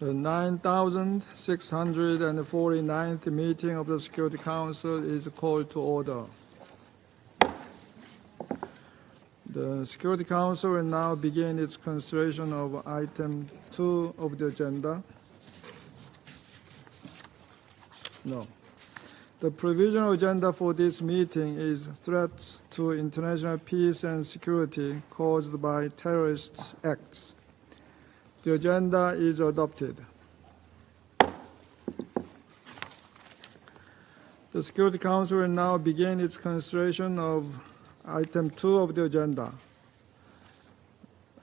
The 9,649th meeting of the Security Council is called to order. The Security Council will now begin its consideration of item 2 of the agenda. The provisional agenda for this meeting is threats to international peace and security caused by terrorist acts. The agenda is adopted. The Security Council will now begin its consideration of item 2 of the agenda.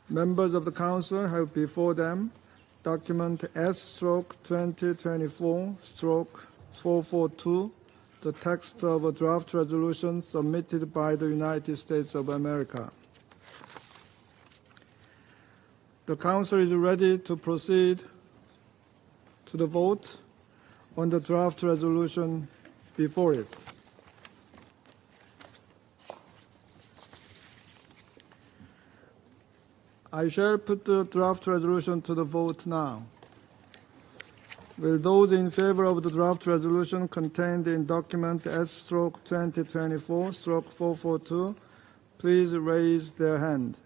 Members of the Council have before them document S/2024/442, the text of a draft resolution submitted by the United States of America. The Council is ready to proceed to the vote on the draft resolution before it. I shall put the draft resolution to the vote now. Will those in favor of the draft resolution contained in document S/2024/442 please raise their hand?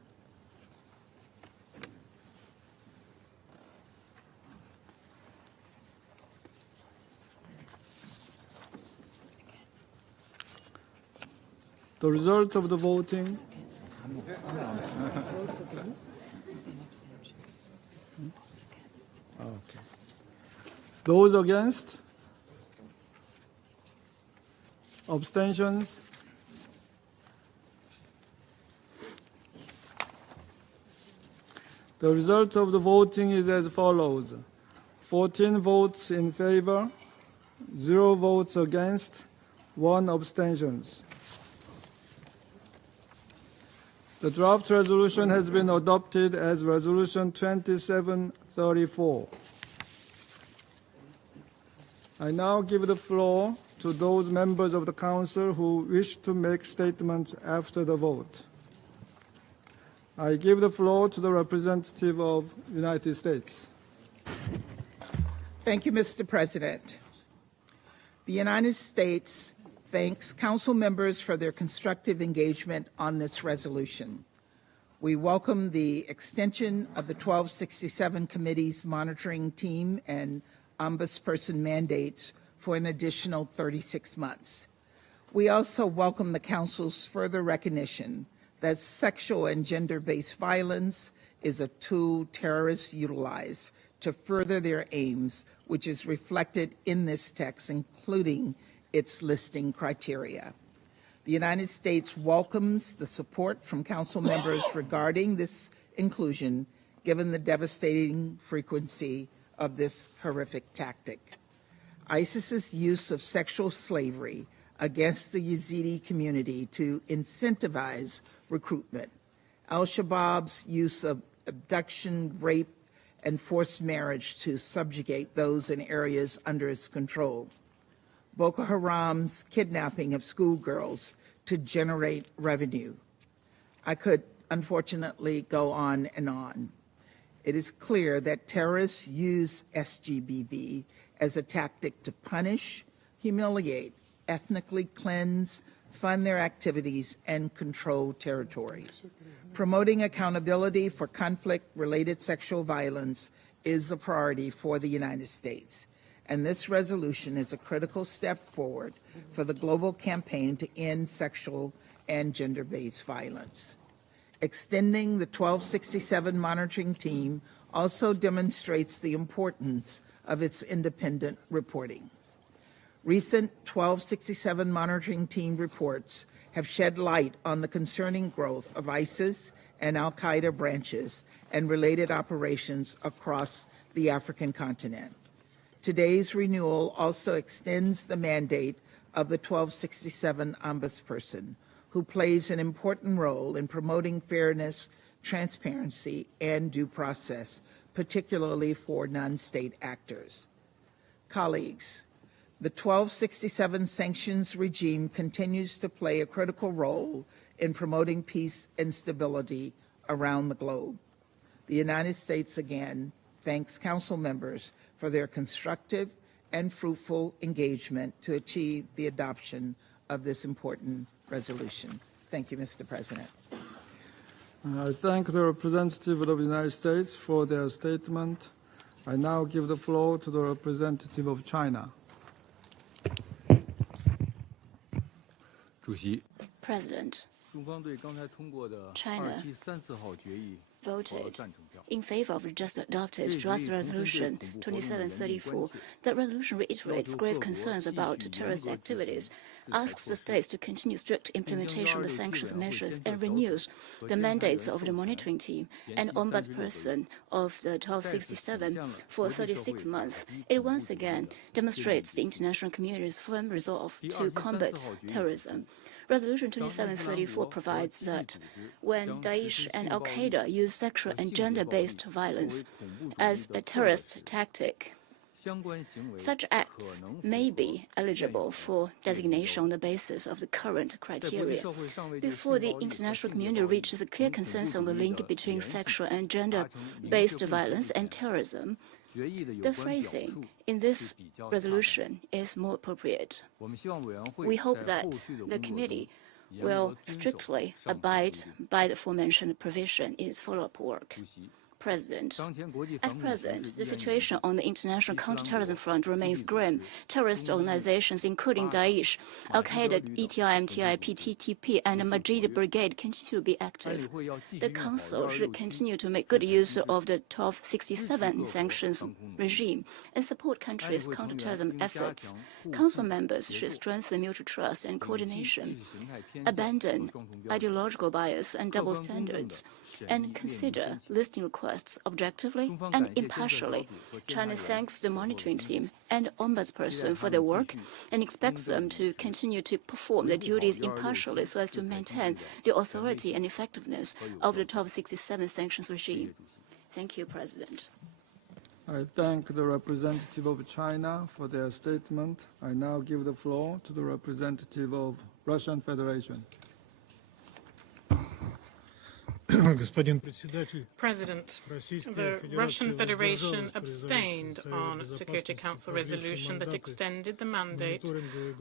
The result of the voting. Votes against and abstentions. Votes against. Okay. Those against? Abstentions? The result of the voting is as follows: 14 votes in favor, 0 votes against, 1 abstention. The draft resolution has been adopted as Resolution 2734. I now give the floor to those members of the Council who wish to make statements after the vote. I give the floor to the representative of the United States. Thank you, Mr. President. The United States thanks Council members for their constructive engagement on this resolution. We welcome the extension of the 1267 Committee's monitoring team and ombudsperson mandates for an additional 36 months. We also welcome the Council's further recognition that sexual and gender-based violence is a tool terrorists utilize to further their aims, which is reflected in this text, including its listing criteria. The United States welcomes the support from Council members regarding this inclusion, given the devastating frequency of this horrific tactic. ISIS's use of sexual slavery against the Yazidi community to incentivize recruitment, al-Shabaab's use of abduction, rape, and forced marriage to subjugate those in areas under its control, Boko Haram's kidnapping of schoolgirls to generate revenue. I could unfortunately go on and on. It is clear that terrorists use SGBV as a tactic to punish, humiliate, ethnically cleanse, fund their activities, and control territory. Promoting accountability for conflict-related sexual violence is a priority for the United States, and this resolution is a critical step forward for the global campaign to end sexual and gender-based violence. Extending the 1267 monitoring team also demonstrates the importance of its independent reporting. Recent 1267 monitoring team reports have shed light on the concerning growth of ISIS and al-Qaeda branches and related operations across the African continent. Today's renewal also extends the mandate of the 1267 ombudsperson, who plays an important role in promoting fairness, transparency, and due process, particularly for non-state actors. Colleagues, The 1267 sanctions regime continues to play a critical role in promoting peace and stability around the globe. The United States again thanks Council members for their constructive and fruitful engagement to achieve the adoption of this important resolution. Thank you, Mr. President. I thank the representative of the United States for their statement. I now give the floor to the representative of China. President, China voted in favor of the just adopted draft resolution 2734. The resolution reiterates grave concerns about terrorist activities, asks the states to continue strict implementation of the sanctions measures, and renews the mandates of the monitoring team and ombudsperson of the 1267 for 36 months. It once again demonstrates the international community's firm resolve to combat terrorism. Resolution 2734 provides that when Daesh and al-Qaeda use sexual and gender-based violence as a terrorist tactic, such acts may be eligible for designation on the basis of the current criteria. Before the international community reaches a clear consensus on the link between sexual and gender-based violence and terrorism, the phrasing in this resolution is more appropriate. We hope that the committee will strictly abide by the aforementioned provision in its follow-up work. President. At present, the situation on the international counterterrorism front remains grim. Terrorist organizations, including Daesh, al-Qaeda, ETI, MTI, PTTP, and the Majid Brigade, continue to be active. The Council should continue to make good use of the 1267 sanctions regime and support countries' counterterrorism efforts. Council members should strengthen mutual trust and coordination, abandon ideological bias and double standards, and consider listing requests objectively and impartially. China thanks the monitoring team and ombudsperson for their work and expects them to continue to perform their duties impartially so as to maintain the authority and effectiveness of the 1267 sanctions regime. Thank you, President. I thank the representative of China for their statement. I now give the floor to the representative of Russian Federation. President, the Russian Federation abstained on Security Council resolution that extended the mandate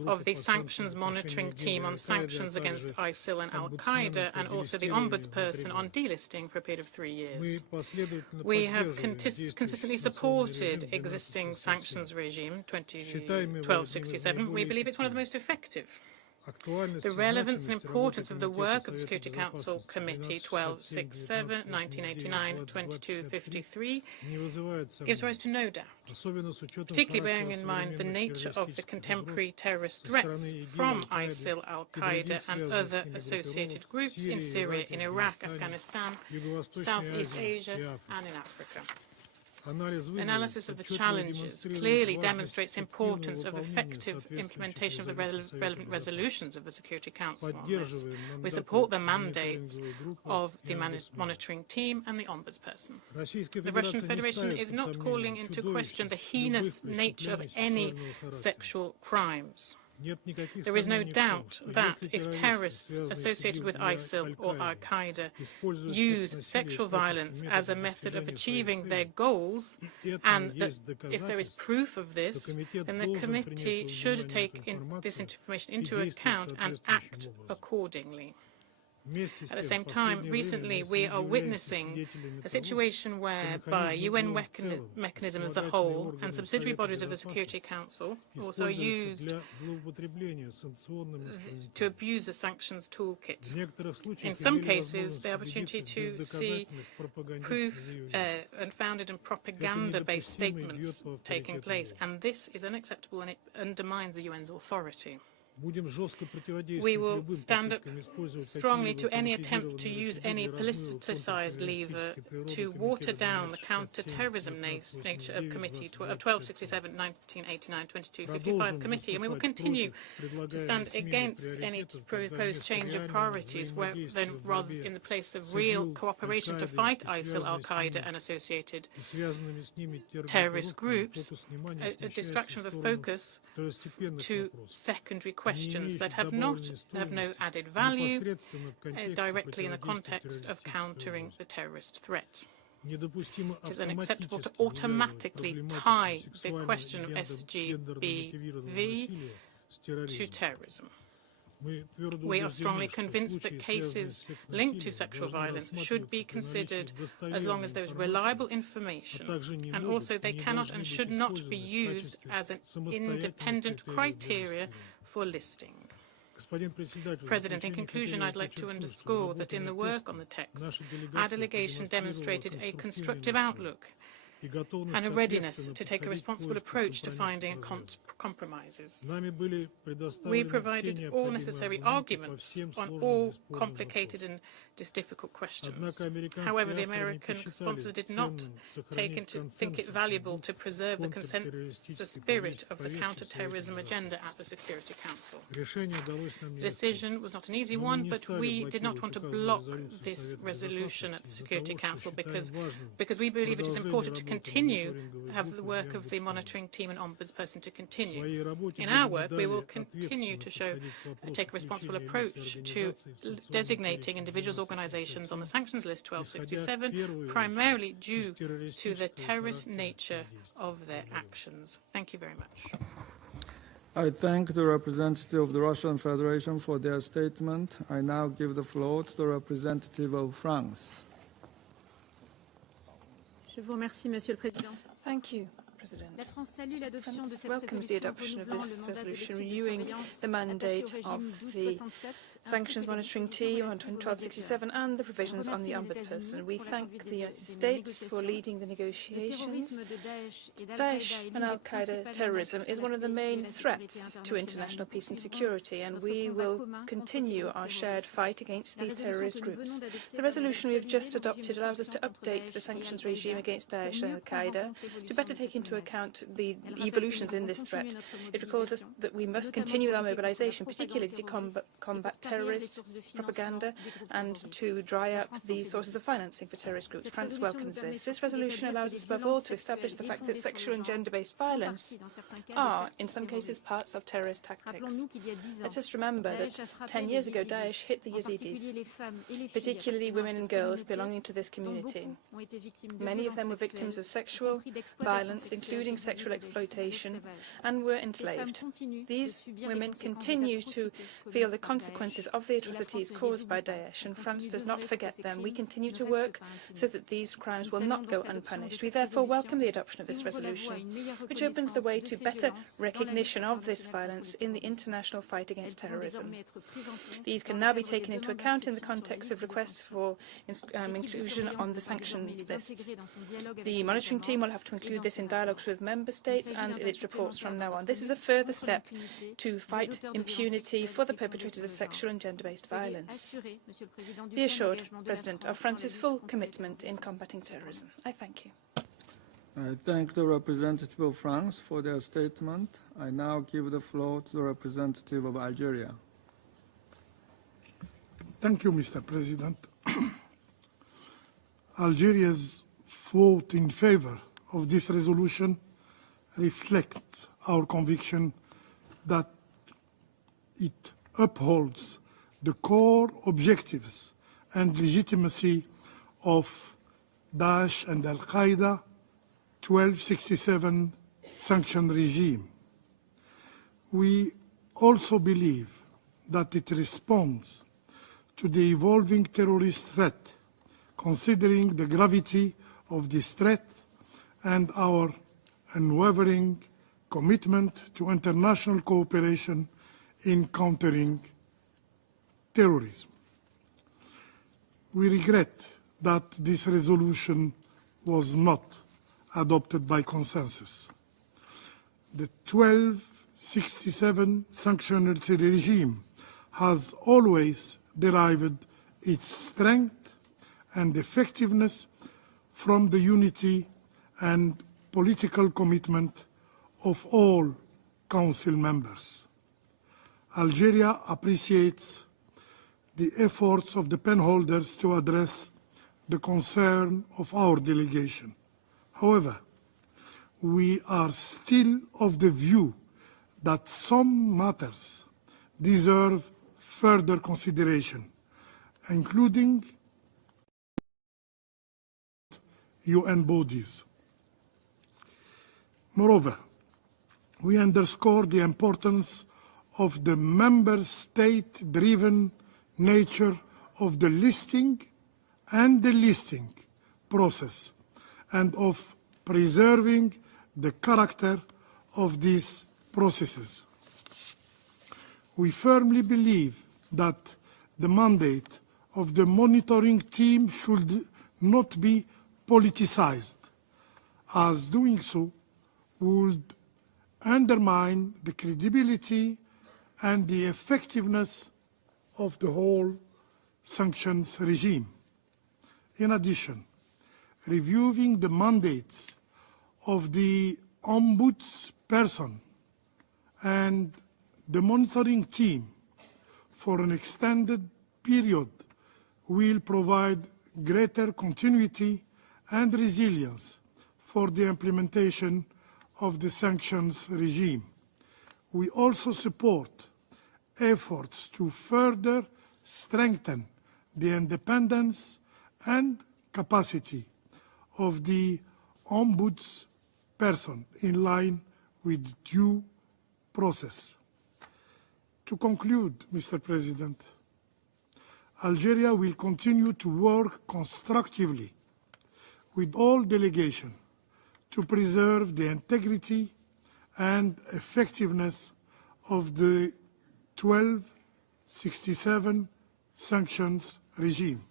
of the sanctions monitoring team on sanctions against ISIL and al-Qaeda, and also the ombudsperson on delisting for a period of 3 years. We have consistently supported existing sanctions regime 1267. We believe it's one of the most effective. The relevance and importance of the work of the Security Council Committee 1267, 1989, 2253 gives rise to no doubt, particularly bearing in mind the nature of the contemporary terrorist threats from ISIL, al-Qaeda and other associated groups in Syria, in Iraq, Afghanistan, Southeast Asia and in Africa. Analysis of the challenges clearly demonstrates the importance of effective implementation of the relevant resolutions of the Security Council on this. We support the mandates of the monitoring team and the ombudsperson. The Russian Federation is not calling into question the heinous nature of any sexual crimes. There is no doubt that if terrorists associated with ISIL or al-Qaeda use sexual violence as a method of achieving their goals, and that if there is proof of this, then the committee should take this information into account and act accordingly. At the same time, recently we are witnessing a situation whereby UN mechanism as a whole and subsidiary bodies of the Security Council also used to abuse the sanctions toolkit. In some cases, the opportunity to see proof and founded in propaganda-based statements taking place, and this is unacceptable and it undermines the UN's authority. We will stand up strongly to any attempt to use any politicized lever to water down the counter-terrorism nature of Committee 1267, 1989, 2255 Committee, and we will continue to stand against any proposed change of priorities where then rather in the place of real cooperation to fight ISIL, Al-Qaeda and associated terrorist groups, a distraction of the focus to secondary questions that have no added value directly in the context of countering the terrorist threat. It is unacceptable to automatically tie the question of SGBV to terrorism. We are strongly convinced that cases linked to sexual violence should be considered as long as there is reliable information, and also they cannot and should not be used as an independent criteria for listing. President, in conclusion, I'd like to underscore that in the work on the text, our delegation demonstrated a constructive outlook and a readiness to take a responsible approach to finding compromises. We provided all necessary arguments on all complicated and difficult questions. However, the American sponsors did not think it valuable to preserve the consensus spirit of the counter-terrorism agenda at the Security Council. The decision was not an easy one, but we did not want to block this resolution at the Security Council because we believe it is important to continue have the work of the monitoring team and ombudsperson to continue. In our work, we will continue to take a responsible approach to designating individuals, organizations on the sanctions list 1267, primarily due to the terrorist nature of their actions. Thank you very much. I thank the representative of the Russian Federation for their statement. I now give the floor to the representative of France. Je vous remercie, Monsieur le Président. Thank you, President. France welcomes the adoption of this resolution renewing the mandate of the Sanctions Monitoring Team on 1267 and the provisions on the Ombudsperson. We thank the United States for leading the negotiations. Daesh and Al-Qaeda terrorism is one of the main threats to international peace and security, and we will continue our shared fight against these terrorist groups. The resolution we have just adopted allows us to update the sanctions regime against Daesh and Al-Qaeda to better take into account the evolutions in this threat. It recalls us that we must continue our mobilization, particularly to combat terrorist propaganda and to dry up the sources of financing for terrorist groups. France welcomes this. This resolution allows us above all to establish the fact that sexual and gender-based violence are, in some cases, parts of terrorist tactics. Let us remember that 10 years ago, Daesh hit the Yazidis, particularly women and girls belonging to this community. Many of them were victims of sexual violence, including sexual exploitation, and were enslaved. These women continue to feel the consequences of the atrocities caused by Daesh, and France does not forget them. We continue to work so that these crimes will not go unpunished. We therefore welcome the adoption of this resolution, which opens the way to better recognition of this violence in the international fight against terrorism. These can now be taken into account in the context of requests for inclusion on the sanction lists. The monitoring team will have to include this in dialogues with member states and in its reports from now on. This is a further step to fight impunity for the perpetrators of sexual and gender-based violence. Be assured, President, of France's full commitment in combating terrorism. I thank you. I thank the representative of France for their statement. I now give the floor to the representative of Algeria. Thank you, Mr. President. Algeria's vote in favor of this resolution reflects our conviction that it upholds the core objectives and legitimacy of Daesh and Al-Qaeda 1267 sanction regime. We also believe that it responds to the evolving terrorist threat, considering the gravity of this threat and our unwavering commitment to international cooperation in countering terrorism. We regret that this resolution was not adopted by consensus. The 1967 sanctions regime has always derived its strength and effectiveness from the unity and political commitment of all Council members. Algeria appreciates the efforts of the penholders to address the concern of our delegation. However, we are still of the view that some matters deserve further consideration, including UN bodies. Moreover, we underscore the importance of the member state-driven nature of the listing and delisting process and of preserving the character of these processes. We firmly believe that the mandate of the monitoring team should not be politicized, as doing so would undermine the credibility and the effectiveness of the whole sanctions regime. In addition, reviewing the mandates of the ombudsperson and the monitoring team for an extended period will provide greater continuity and resilience for the implementation of the sanctions regime. We also support efforts to further strengthen the independence and capacity of the ombudsperson in line with due process. To conclude, Mr. President, Algeria will continue to work constructively with all delegations to preserve the integrity and effectiveness of the 1267 sanctions regime.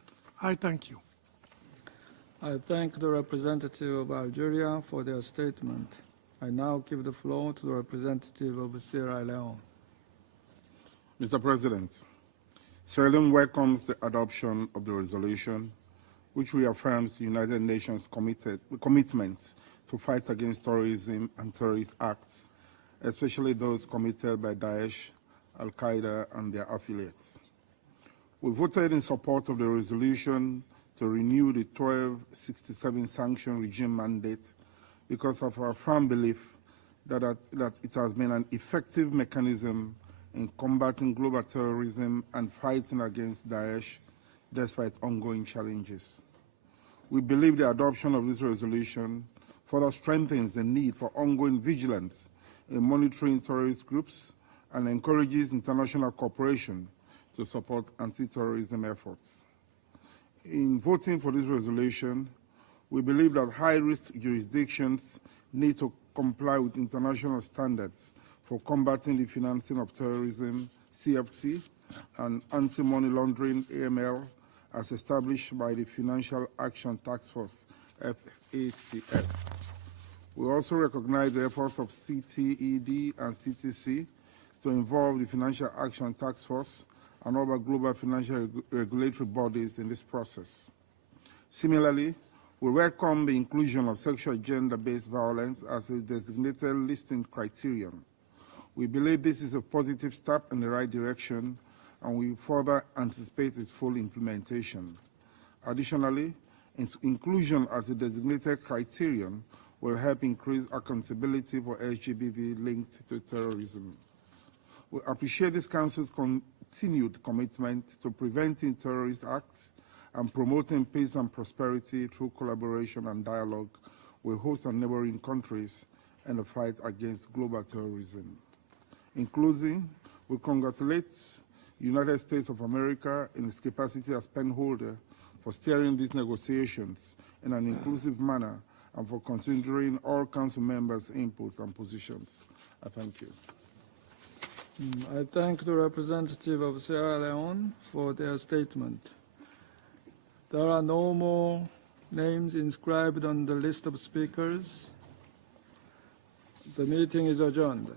I thank you. I thank the representative of Algeria for their statement. I now give the floor to the representative of Sierra Leone. Mr. President, Sierra Leone welcomes the adoption of the resolution, which reaffirms the United Nations commitment to fight against terrorism and terrorist acts, especially those committed by Daesh, Al-Qaeda, and their affiliates. We voted in support of the resolution to renew the 1267 sanction regime mandate because of our firm belief that it has been an effective mechanism in combating global terrorism and fighting against Daesh despite ongoing challenges. We believe the adoption of this resolution further strengthens the need for ongoing vigilance in monitoring terrorist groups and encourages international cooperation to support anti-terrorism efforts. In voting for this resolution, we believe that high-risk jurisdictions need to comply with international standards for combating the financing of terrorism, CFT, and anti-money laundering, AML, as established by the Financial Action Task Force, FATF. We also recognize the efforts of CTED and CTC to involve the Financial Action Task Force and other global financial regulatory bodies in this process. Similarly, we welcome the inclusion of sexual gender-based violence as a designated listing criterion. We believe this is a positive step in the right direction, and we further anticipate its full implementation. Additionally, its inclusion as a designated criterion will help increase accountability for SGBV linked to terrorism. We appreciate this Council's continued commitment to preventing terrorist acts and promoting peace and prosperity through collaboration and dialogue with host and neighboring countries in the fight against global terrorism. In closing, we congratulate the United States of America in its capacity as penholder for steering these negotiations in an inclusive manner and for considering all Council members' inputs and positions. I thank you. I thank the representative of Sierra Leone for their statement. There are no more names inscribed on the list of speakers. The meeting is adjourned.